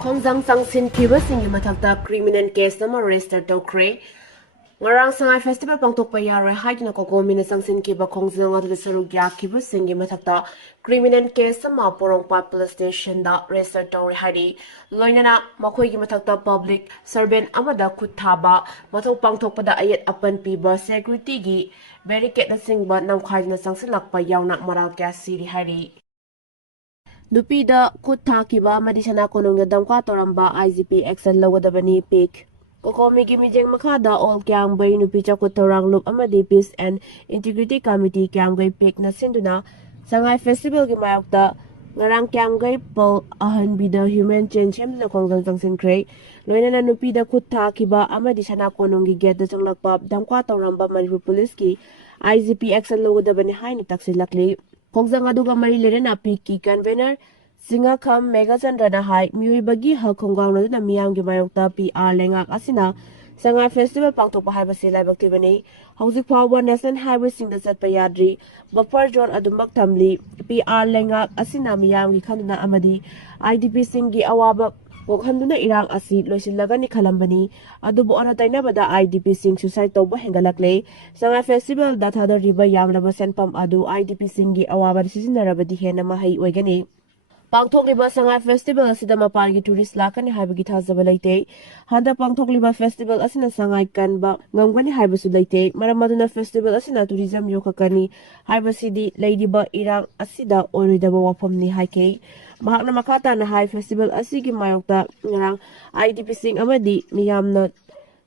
Khongjang Sangsin Kiba Singgi Mathakta criminal case nama register Thadokhre ngarang sangai festival pangthokpa yaroi haiduna kokomina Sangsin Kiba Khongjang adu saruk ya Kiba Singgi Mathakta criminal case sama Porongpat police station da register tawri haidi loinana makhoi gi mathakta public servant amada khut thaba mathok pangthokpada ayat apan piba security gi barricade na singba namkhaidna sangsilakpa yauna maral kya siri haidi Nupida khut thakiba madisana konongda damka toramba IGP action logadabani pik kokomi gi mijeng makhada all kyang bai nupi chakut torang loop amadi peace and integrity committee kyang gai pik na sinduna sangai festival gi mayakta ngarang kyang gai pol ahan bida human chain chemna khongjang jangsin khrei loinana nupida khut thakiba amadi sana konongi get da changlakpa damka toramba Manipur police ki IGP action logadabani haini taksilakli Khongjang aduga mari lerena piki convener singa kham megachandra na hai miui bagi ha khongjang na miyam gi mayokta PR lengak asina sangai festival pangthokpa haiba se laibak tibani hauzik phawa national highway singda chatpa yadri buffer zone adumak thamli PR lengak asina miyam gi khanduna amadi IDP singgi awaba Wokhanduna irang asi loisilagani khalambani adubu ona tainabada IDP sing suicide toba hengalakle sanga festival da thada riba yamlaba senpam adu IDP singi awaba sisinarabadi hena mahai oigani Pangthokliba sanga festival asida mapangi tourist lakani haibagi thazaba leite handa pangthokliba festival asina sangai kanba ngamgani haibasu leite maramaduna festival asina tourism yokakani haibasidi leidiba irang asida oridaba wafamni haike mahakna makata na hai festival asigi mayokta ngarang IDP sing amadi miyamna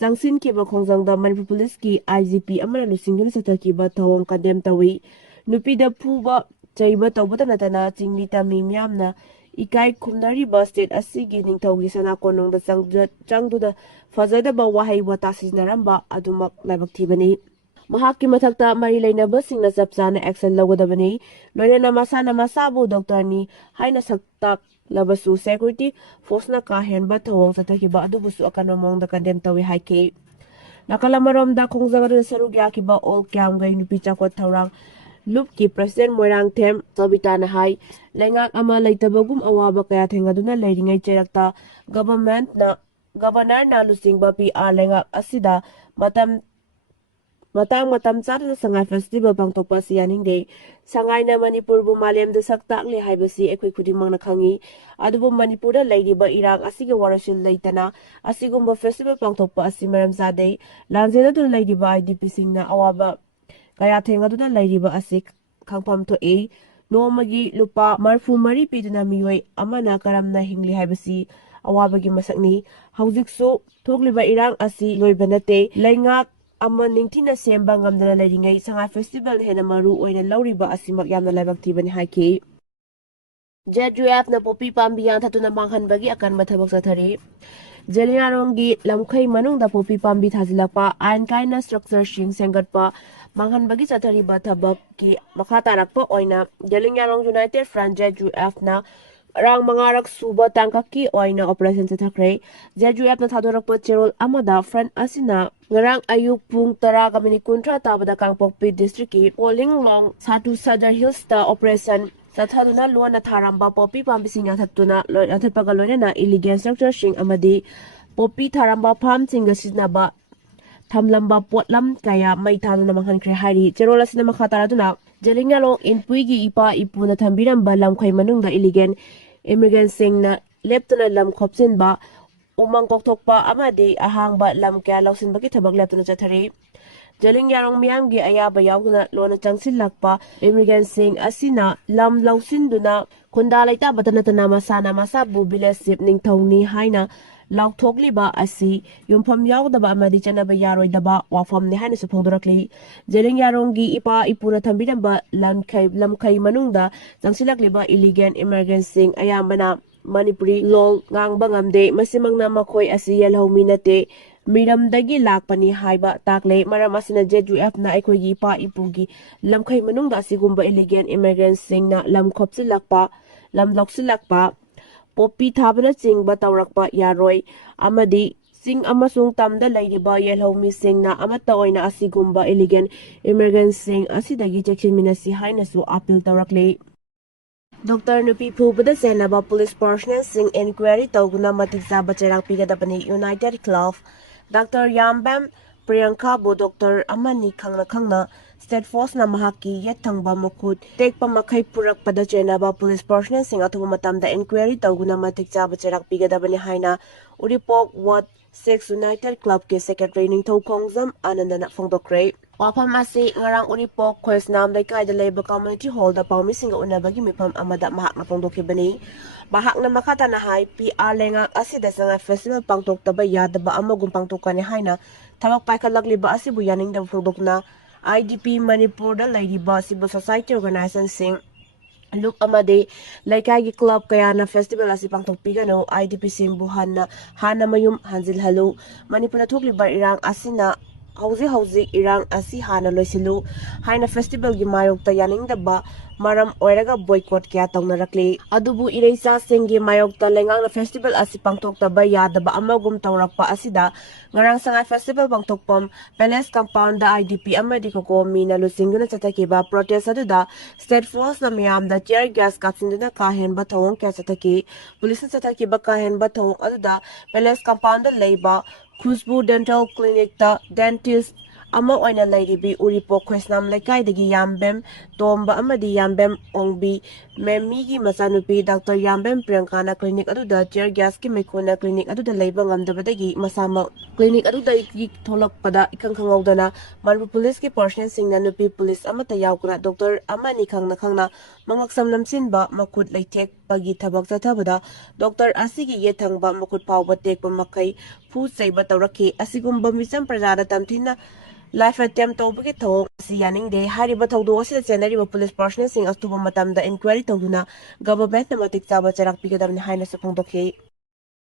sangsin kiba khongjang da Manipur police ki IGP amana lusingni sataki ba thawong condemn tawi nupida phuba chaiba tawbata natana chingmi tami miyamna ikai khumnari ba state asigi ningthaugi sana konongda changduda fazada ba wahai wata siznaramba adumak laibak thibani Mahaki mathakta mari leinaba singna chapchana action logadabani loinana masana masabu doctor ni haina saktak labasu security force na ka henba thawong sathakiba adubusu akanomong da condemn tawi haike nakalamarom da khongjang da saruk yakiba all kyam gai nupi chakot thawrang loop ki president moirang them sobita na hai lengak ama leitabagum awaba kaya thengaduna leiringai cherakta government na governor na lusingba PR lengak asida matang chadna sangai festival pangthokpa siyaningde sangai na Manipur bu malem da saktakle haibasi ekhoi khudimang na khangi adubu Manipur da leidiba irang asige warasil leitana asigumba festival pangthokpa asimaram zade lanjena du leidiba IDP singna awaba kaya thengaduna leidiba asik khangpam to e nomagi lupa marfu mari piduna miwai amana karamna hingli haibasi awabagi masakni haujiksu thokliba irang asi loibanate leingak ama ningthina semba ngamdana leiringai sangai festival hena maru oina lauriba asimak yamna laibak thibani haiki JUF na popi pambiyan thatuna manghanbagi akan mathabak sathari Jelingaronggi lamkhai manungda popi pambi thajilakpa ain kaina structure sing sengatpa manghanbagi sathari ba thabak ki makha tarakpa oina Jelingarong United Front JUF na rang mangarak suba tangkaki oina operation Thadokhre JUF na thadorakpa cherol amada front asina ngarang ayuk pung tara kamini kuntra tabada kangpokpi district ki polling long satu sadar hills ta operation sathaduna luana tharamba popi pambising athatuna athapaga loina illegal structure sing amadi popi tharamba farm singa sinaba thamlamba potlam kaya mai thanuna manghankre hari cherol asina makataraduna Jelingalong inpuigi ipa ipuna thambiramba lamkhai manungda illegal immigrant singna leptuna lam khopsin ba umang kokthokpa amadi ahangba lam kya lausin baki thabak leptuna chathari Jelingyarong miyamgi ayaba yawduna lona changsilakpa immigrant sing asina lam lausinduna khunda laita batanatana masana masabu village ningthongni haina laukthokliba asi yumpham yawdaba amadi chanaba yaroidaba wafamni haina suphongdorakli Jelingyaronggi ipa ipuna thambiramba lamkhai manungda changsilakliba illegal immigrant sing ayambana Manipuri lol ngangba ngamde masimangna makhoi asi yelhomi nate miramdagi lakpani haiba takle maram asina JUF na aikhoigi pa ipugi lamkhai manungda asigumba illegal immigrant singna lamkhopsilakpa lamloksilakpa popi thabana chingba tawrakpa yaroi amadi sing amasung tamda leidiba yelhomi singna amata oina asigumba illegal immigrant sing asidagi chekhin minasi haina su appeal tawrakle Dr. Nupi Pubada Senaba Police Personnel Sing Inquiry Toguna Matiksa Bacherak Pigadabani United Club Dr. Yambam Priyanka Bu Dr. Amani Khangna State Force na mahaki Yethangba Mukut Tekpa Makai Purak Pada Chenaba Police Personnel Sing Atubu Matamda Inquiry Toguna Matiksa Bacherak Pigadabani Haina Uripok Ward 6 United Club ke Secretary Ningthau Khongjang Anandana Thadokhre Wafam asi ngarang Uripok Khwesnam Laikai da Labor Community Hall da Pawmi Singa Unabagi Mipam Amada Mahakna Phongdokhibani Mahakna Makata na hai PR lengak asida sanga festival pangtok taba yadaba amagum pangtokani haina thabak paikalagliba asibu yaningda phongdokna IDP Manipur da laidiba civil society organization sing Look amade laikai club kayana festival asi pangtokpigano IDP singbu hana mayum hanjil halu Manipur na thokliba irang asina Hauzi irang asi hana loisilu haina festival gi mayokta yaningdaba maram oiraga boycott kya tawnarakli adubu ireisa Singgi mayokta lengang festival asi pangtokta ba yadaba amagum tawrakpa asida ngarang sangai festival pangtokpom palace compound da IDP amadi kokomi na lusinguna chatakiba protest aduda state force na miyam da tear gas kapsinduna kahen ba thawong kya chataki police chatakiba kahen ba thawong aduda palace compound da leiba Khusbu Dental Clinic ta dentist ama oina laidibi Uripok Khwesnam Laikai dagi Yambem Tomba amadi Yambem Ongbi Memigi masanupi Dr. Yambem Priyankana Clinic aduda tear gas ki mekona clinic aduda leiba ngamdabadagi masama clinic aduda gi tholakpada ikang khangawdana Manipur Police ki personnel singna nupi police amata yaukuna Dr. Amani khangna mangaksam namsinba makut laitek pagi thabak chathabada Dr. Asigi yethangba makut pawba tekpa makai fu saiba tawraki asigumba misam prajada tamthina life attempt tawbagi thawong asi yaningde hariba thawdo asida chenariba police personnel sing astuba matamda inquiry tawduna government na matik chaba charak pigadabni haina sapongdokhi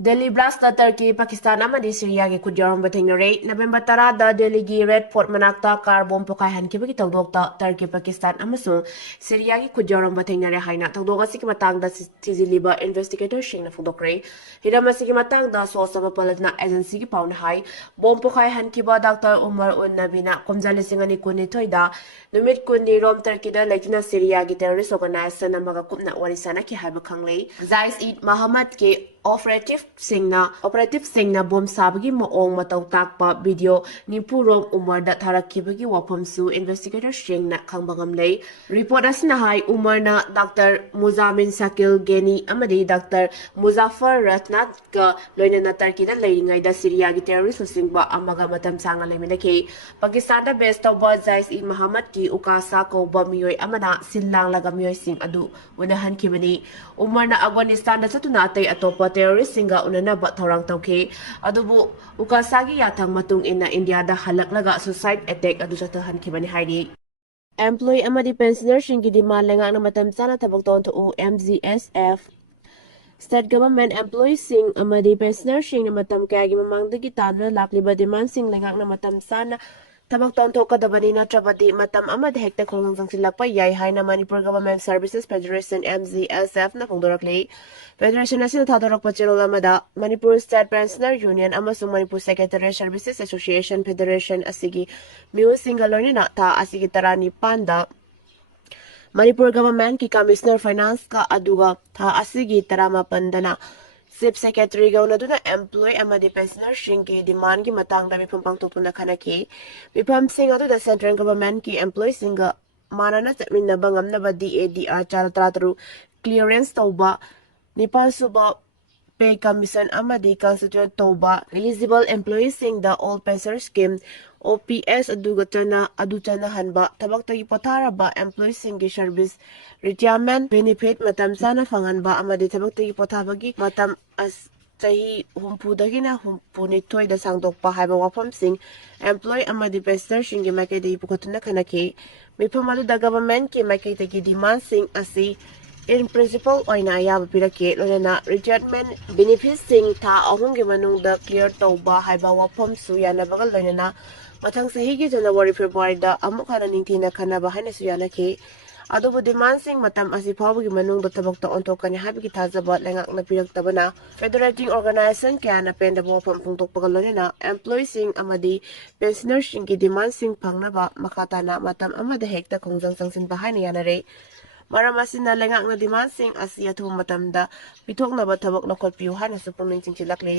Delhi blast da Turkey Pakistan amadi Syria gi kudyaram bathingnare November 10 da Delhi gi Red Fort manakta car bomb pokai hankibagi tawdokta Turkey Pakistan amasung Syria gi kudyaram bathingnare haina tawdok asiki matangda tiziliba investigator shingna Thadokhre hiramasi gi matangda source of palatna agency gi pauna hai bomb pokai hankiba Dr. Umar Unnabina komjali singani kunni da numit kunni rom Turkey da laitina Syria gi terrorist organization amaga kupna warisana ki haiba khanglei Zais Eid Muhammad ke operative singna bom sabagi moong matau takpa video ni purom umar da tharakibagi wapamsu investigator singna khangbangam lei report asna hai umar na Dr. Muzamin Sakil Geni amadi Dr. Muzaffar Ratnat ka loinana Turkey da leiringai da Syria gi terrorist singba amaga matam sanga leminake Pakistan da best of Zais Eid Muhammad ki ukasa ko ba miyoy amana sinlang laga miyoy sing adu unahan kibani umar na Afghanistan da satuna atay atopa terrorist singa unana ba thorang tawke adubu ukasagi yathang matung ina India da halaklaga suicide attack adu satahan kibani hairi employee amadi pensioner shingi demand lenga na matam sana thabak ton to MGSF State government employees sing amadi pensioner sing na matam kaya gi mamangdagi tanwa lakliba demand sing lenga na matam sana Tabak tonto kadabani na trabadi matam amad hekta khongjang sangsilakpa yai haina Manipur Government Services Federation MGSF na phongdorakli Federation asina thadorakpa chirol amada Manipur State Pensioner Union amasung Manipur Secretary Services Association Federation asigi miu singaloni na ta asigi tarani panda Manipur Government ki Commissioner Finance ka aduga tha asigi tarama pandana Chief Secretary gauna duna employee amadi pensioner shingi demand ki matang da mipam pangtutuna khanaki mipam sing adu da central government ki employee singa manana chatminna bangam na ba DADR charatratru clearance tawba nipal suba pay commission amadi constitute tawba eligible employees sing the all pensioner scheme OPS adu chana hanba tabak tagi potara ba employees singi service retirement benefit matam sana fanganba amadi tabak tagi pothabagi matam as tahi humpu dagina humpu nitoi da sangdokpa haiba wafam sing employee amadi pensioner singi makai dagi pukatuna kanaki mipam adu da government ki makai dagi demand sing asi in principle oina ayaba pirake lona retirement benefits sing tha ahunggi manungda clear tawba haiba wafam su yana bagal lona Mathang sahigi January February da amuk hana ningtina khana ba haina su yana ke adubu demand sing matam asi phawgi manung da tabak ta ontokani habigi thajaba lengak na pirak tabana federating organization kana penda bo pam pungtok pagalone na employees sing amadi pensioners sing ki demand sing phangna ba makata na matam amada hekta khongjang sangsin ba haina yana re Maram asina lengakna dimansing asi athum matamda pithoknaba thabak lokhotpiu hainasu pungning chingchilakle.